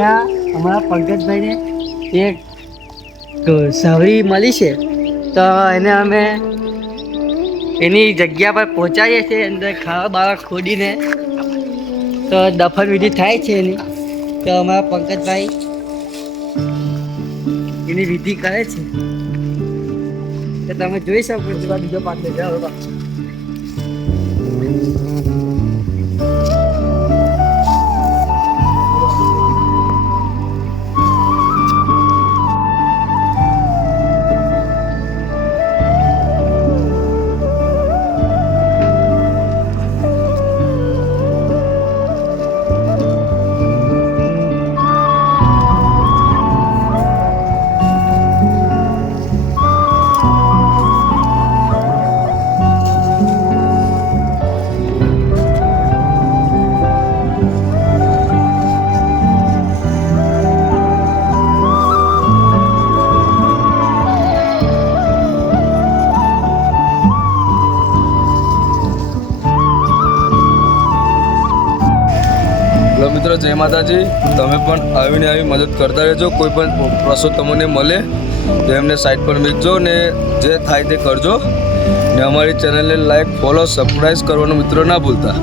અહીંયા અમારા પંકજભાઈને એક સાવરી મળી છે, તો એને અમે એની જગ્યા પર પહોંચાડીએ છીએ. અંદર ખાવા બાવા ખોદીને તો દફન વિધિ થાય છે એની. તો અમારા પંકજભાઈ એની વિધિ કરે છે, તો તમે જોઈ શકો છો. બીજો પાક જાઓ. મિત્રો જય માતાજી. તમે પણ આવીને આવી મદદ કરતા રહેજો. કોઈ પણ પ્રસંગ તમને મળે તો એમને સાઈડ પર મૂકજો ને જે થાય તે કરજો. ને અમારી ચેનલને લાઈક, ફોલો, સબસ્ક્રાઈબ કરવાનું મિત્રો ના ભૂલતા.